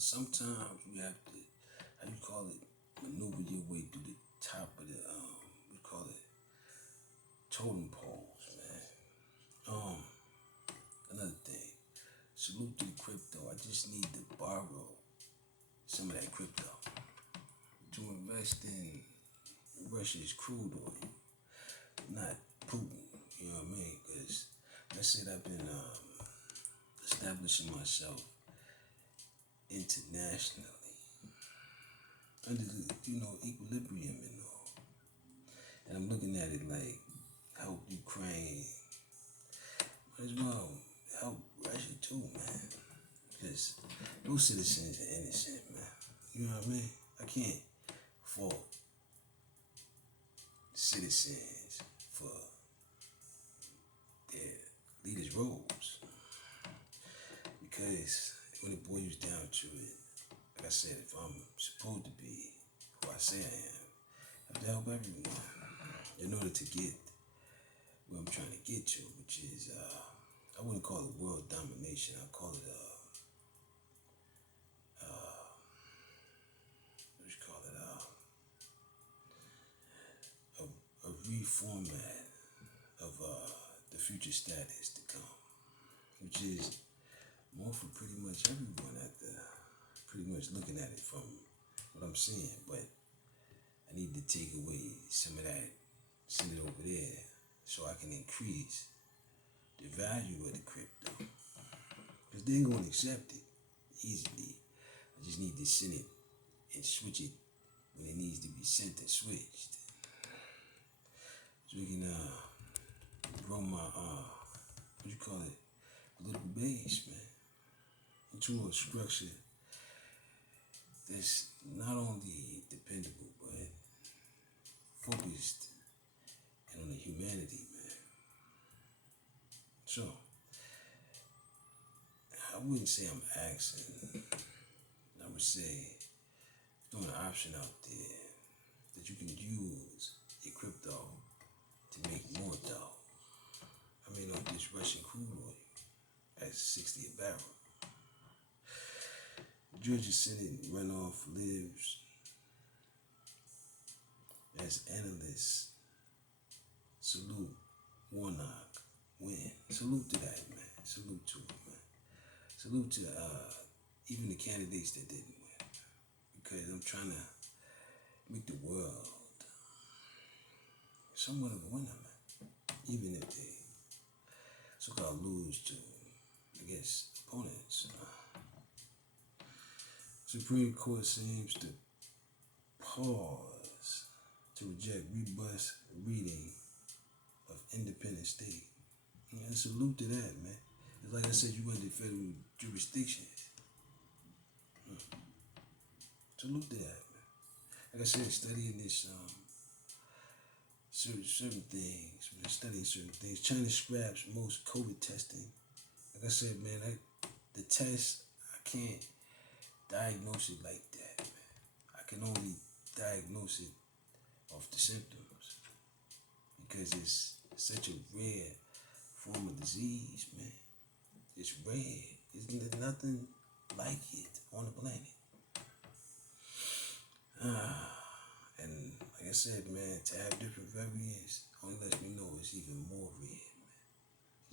sometimes you have to, how you call it, maneuver your way through the top of the, we call it totem poles, man. Another thing, salute to the crypto. I just need to borrow some of that crypto to invest in Russia's crude oil, not Putin. You know what I mean? Because I said I've been establishing myself internationally under the equilibrium and all, and I'm looking at it like help Ukraine, might as well help Russia too, man. Because those citizens are innocent, man. You know what I mean? I can't fault citizens for their leaders' roles. Because when it boils down to it, like I said, if I'm supposed to be who I say I am, I have to help everyone in order to get where I'm trying to get to, which is, I wouldn't call it world domination. I call it, what you call it, a reformat of the future status to come, which is more for pretty much everyone after pretty much looking at it from what I'm seeing. But I need to take away some of that, send it over there so I can increase the value of the crypto. Because they ain't going to accept it easily. I just need to send it and switch it when it needs to be sent and switched. So we can grow my, what you call it, political base, man, into a structure that's not only dependable, but focused and on the humanity, man. So, I wouldn't say I'm asking. I would say throwing an option out there that you can use your crypto to make more dough. I mean, on this Russian crude oil at 60 a barrel. Georgia Senate runoff lives as analysts salute Warnock win. Salute to that, man. Salute to it, man. Salute to even the candidates that didn't win. Because I'm trying to make the world somewhat of a winner, man. Even if they so-called lose to, I guess, opponents. Supreme Court seems to pause to reject robust reading of independent state. And salute to that, man. It's like I said, you under federal jurisdiction. Salute to that, man. Like I said, studying this, certain things, man. Studying certain things. China scraps most COVID testing. Like I said, man, the test, I can't diagnose it like that, man. I can only diagnose it off the symptoms because it's such a rare form of disease, man. It's rare. There's nothing like it on the planet. And like I said, man, to have different variants only lets me know it's even more rare,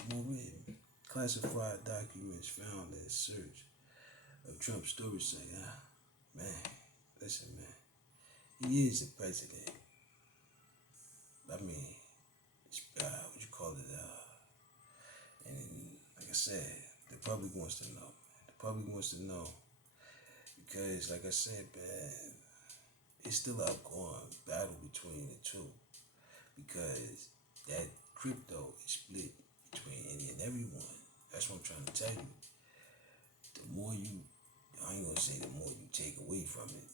man. More rare, man. Classified documents found in search of Trump's storage site. Man, listen, man. He is the president. I mean, it's, what you call it, and like I said, the public wants to know, man. The public wants to know because, like I said, man, it's still an ongoing battle between the two because that crypto is split between any and everyone. That's what I'm trying to tell you. The more you, I ain't gonna say the more you take away from it,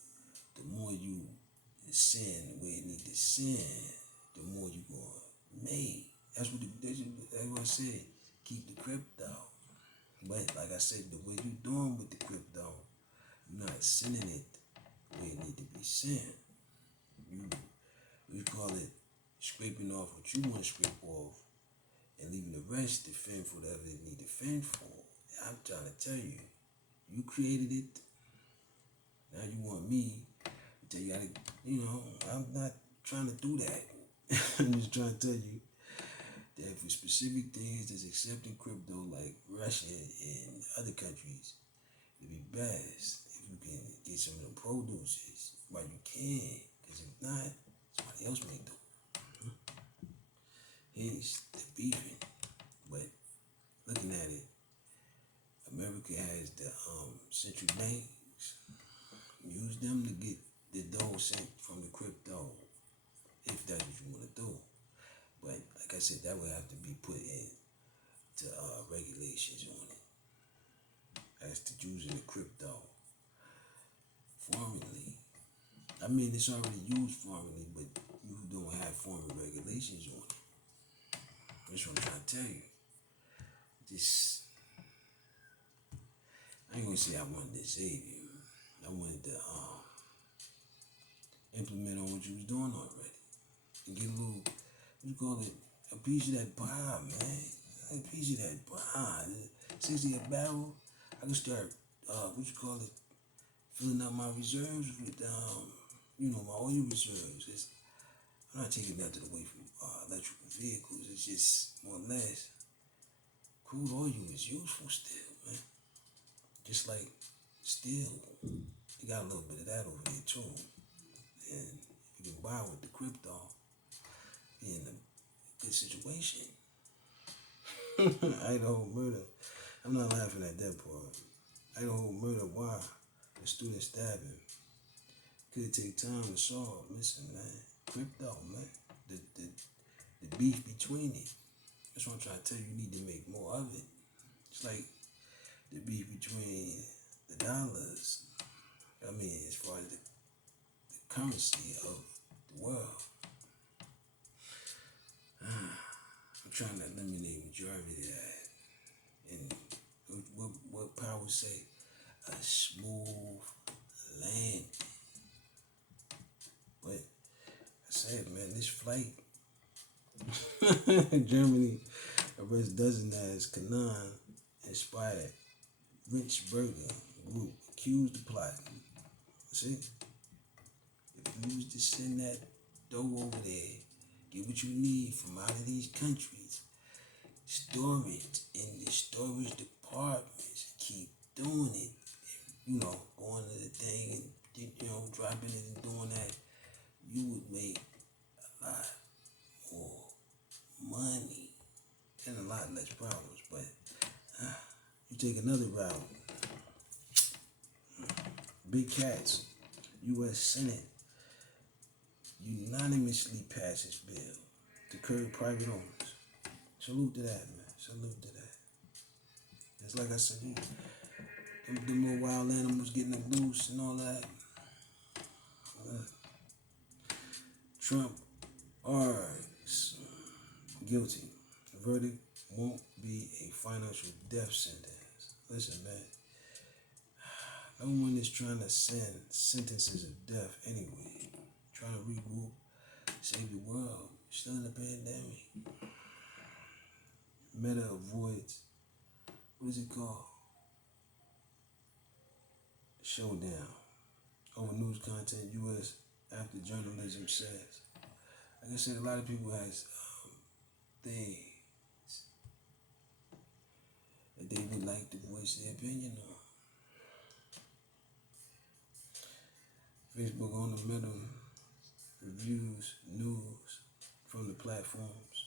the more you send where it need to send, the more you gonna make. That's what I said. Keep the crypto. But like I said, the way you doing with the crypto, you're not sending it where it need to be sent. You call it scraping off what you want to scrape off and leaving the rest to fend for whatever they need to fend for. I'm trying to tell you, you created it, Now you want me to tell you how to, I'm not trying to do that. I'm just trying to tell you that for specific things that's accepting crypto, like Russia and other countries, it'd be best if you can get some of the produces while you can. Because if not, somebody else may do it. Hence the beefing. But looking at it, America has the central banks. Use them to get the dough sent from the crypto, if that's what you want to do. But like I said, that would have to be put into regulations on it. As to using the crypto formally. I mean, it's already used formally, but you don't have formal regulations on it. That's what I'm trying to tell you. Just, I ain't gonna say I wanted to save you. I wanted to implement on what you was doing already. And get a little, what you call it, a piece of that pie, man. A piece of that pie. 60 a barrel. I can start, filling up my reserves with, my oil reserves. I'm not taking nothing away from electrical vehicles. It's just more or less crude oil is useful still, man. Just like steel, you got a little bit of that over there too. And you can buy with the crypto, be in a good situation. Idaho murder. I'm not laughing at that part. Idaho murder. Why? The student stabbing. Could take time to solve. Listen, man. Crypto, man. The beef between it. That's what I'm trying to tell you. You need to make more of it. It's like the beef between the dollars. I mean, as far as the currency of the world. I'm trying to eliminate majority of that. And what power say? A smooth land. But I said, man, this flight, Germany arrests dozen as Canaan inspired Rich Burger group accused of plotting. See, if you was to send that dough over there, get what you need from out of these countries, store it in the storage departments, keep doing it, going to the thing and dropping it and doing that, you would make a lot more money and a lot less problems. But you take another route. Big cats, U.S. Senate unanimously passes bill to curb private owners. Salute to that, man. Salute to that. It's like I said, the more wild animals getting them loose and all that. Trump argues guilty. The verdict won't be a financial death sentence. Listen, man. No one is trying to send sentences of death anyway. Trying to regroup, save the world. Still in the pandemic. Meta avoids, what is it called? Showdown. Over news content, U.S. after journalism says. Like I said, a lot of people has things that they would like to voice their opinion on. Facebook on the middle reviews news from the platforms.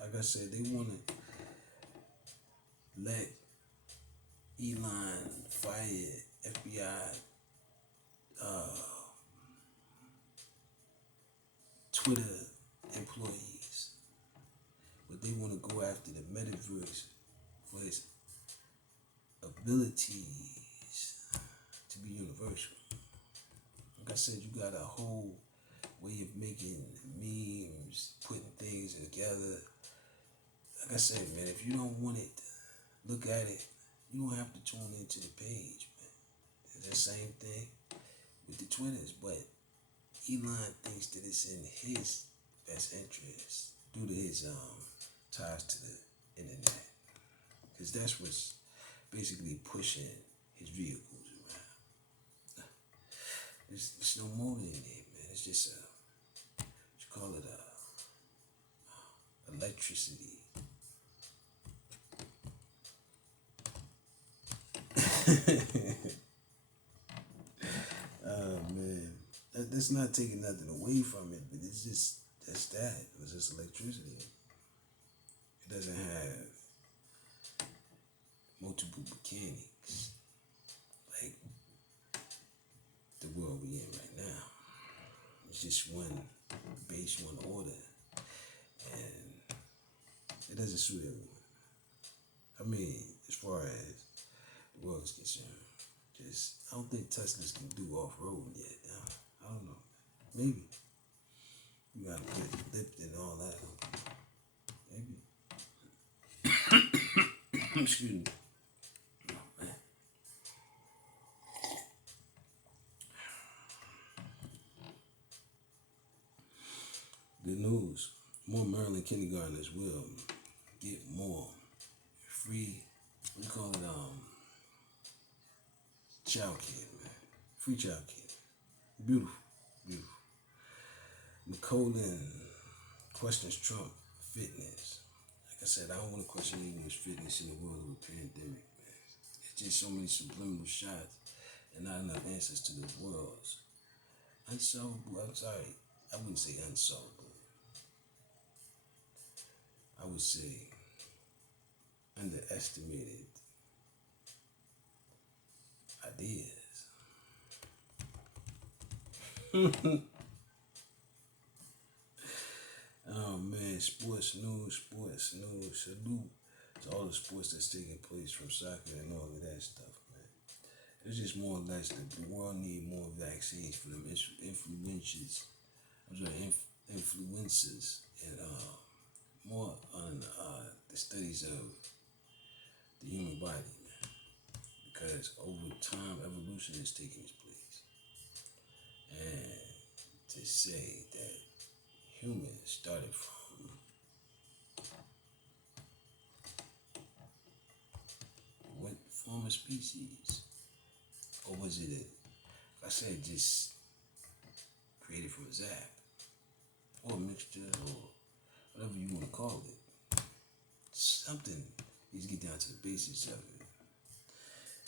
Like I said, they want to let Elon fire FBI, Twitter employees, but they want to go after the metaverse for its abilities to be universal. Like I said, you got a whole way of making memes, putting things together. Like I said, man, if you don't want it, look at it. You don't have to tune into the page, man. It's the same thing with the Twitters, but Elon thinks that it's in his best interest due to his ties to the internet, because that's what's basically pushing his vehicles around. It's no more in there, man. It's just what you call it, electricity. Oh man, that's not taking nothing away from it, but it's just that's that. It's just electricity. It doesn't have multiple mechanics like the world we in right now. It's just one base, one order, and it doesn't suit everyone. I mean, as far as the world is concerned, just I don't think Teslas can do off road yet. I don't know. Maybe you gotta get lift and all that. Maybe. Excuse me. Oh, man. Good news. More Maryland kindergartners will get more free. What do you call it? Child care, man. Free child care. Beautiful, beautiful. McCollin questions Trump fitness. Like I said, I don't want to question anyone's fitness in the world of a pandemic, man. It's just so many subliminal shots and not enough answers to the world's unsolvable. I'm sorry, I wouldn't say unsolvable. I would say underestimated ideas. Oh man, sports news. Salute to all the sports that's taking place from soccer and all of that stuff, man. It's just more or less that the world need more vaccines for them influences and more on the studies of the human body, man. Because over time, evolution is taking its place. And to say that humans started from what form of species? Or was it, like I said, just created from a zap? Or a mixture, or whatever you want to call it. Something needs to get down to the basics of it.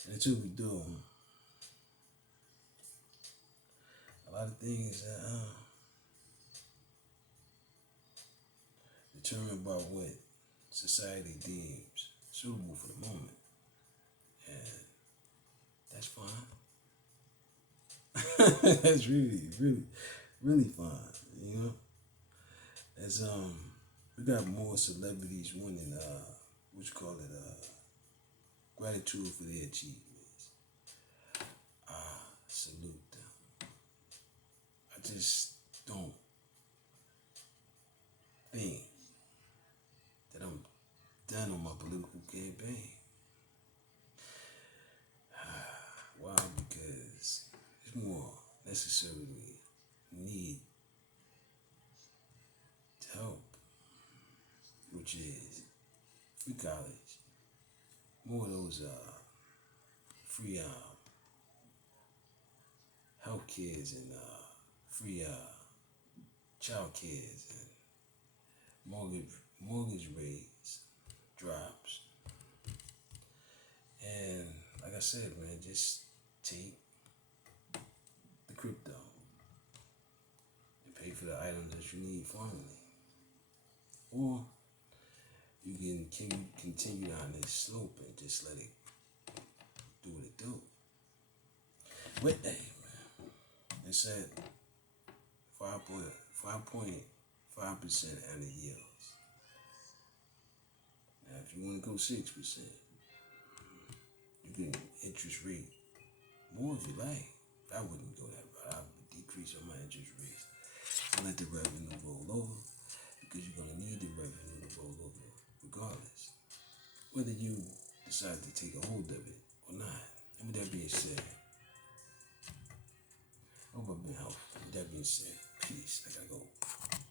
And until we do, a lot of things determined by what society deems suitable for the moment. And that's fine. That's really fine, you know? As we got more celebrities winning what you call it, gratitude for their achievements. I salute them. I just don't think that I'm done on my political campaign. Why? Because there's more necessarily need to help, which is free college, more of those free health cares and free child cares and mortgage rates drops. And like I said, man, just take the crypto and pay for the items that you need formally. Or you can continue down this slope and just let it do what it do. But hey, man, it said 5.5% annual yields. Now, if you want to go 6%, you can interest rate more if you like. I wouldn't go that route. I would decrease on my interest rates and let the revenue roll over because you're going to need the revenue to roll over regardless. Whether you decide to take a hold of it or not. And with that being said, I hope I've been helpful. With that being said, peace. I gotta go.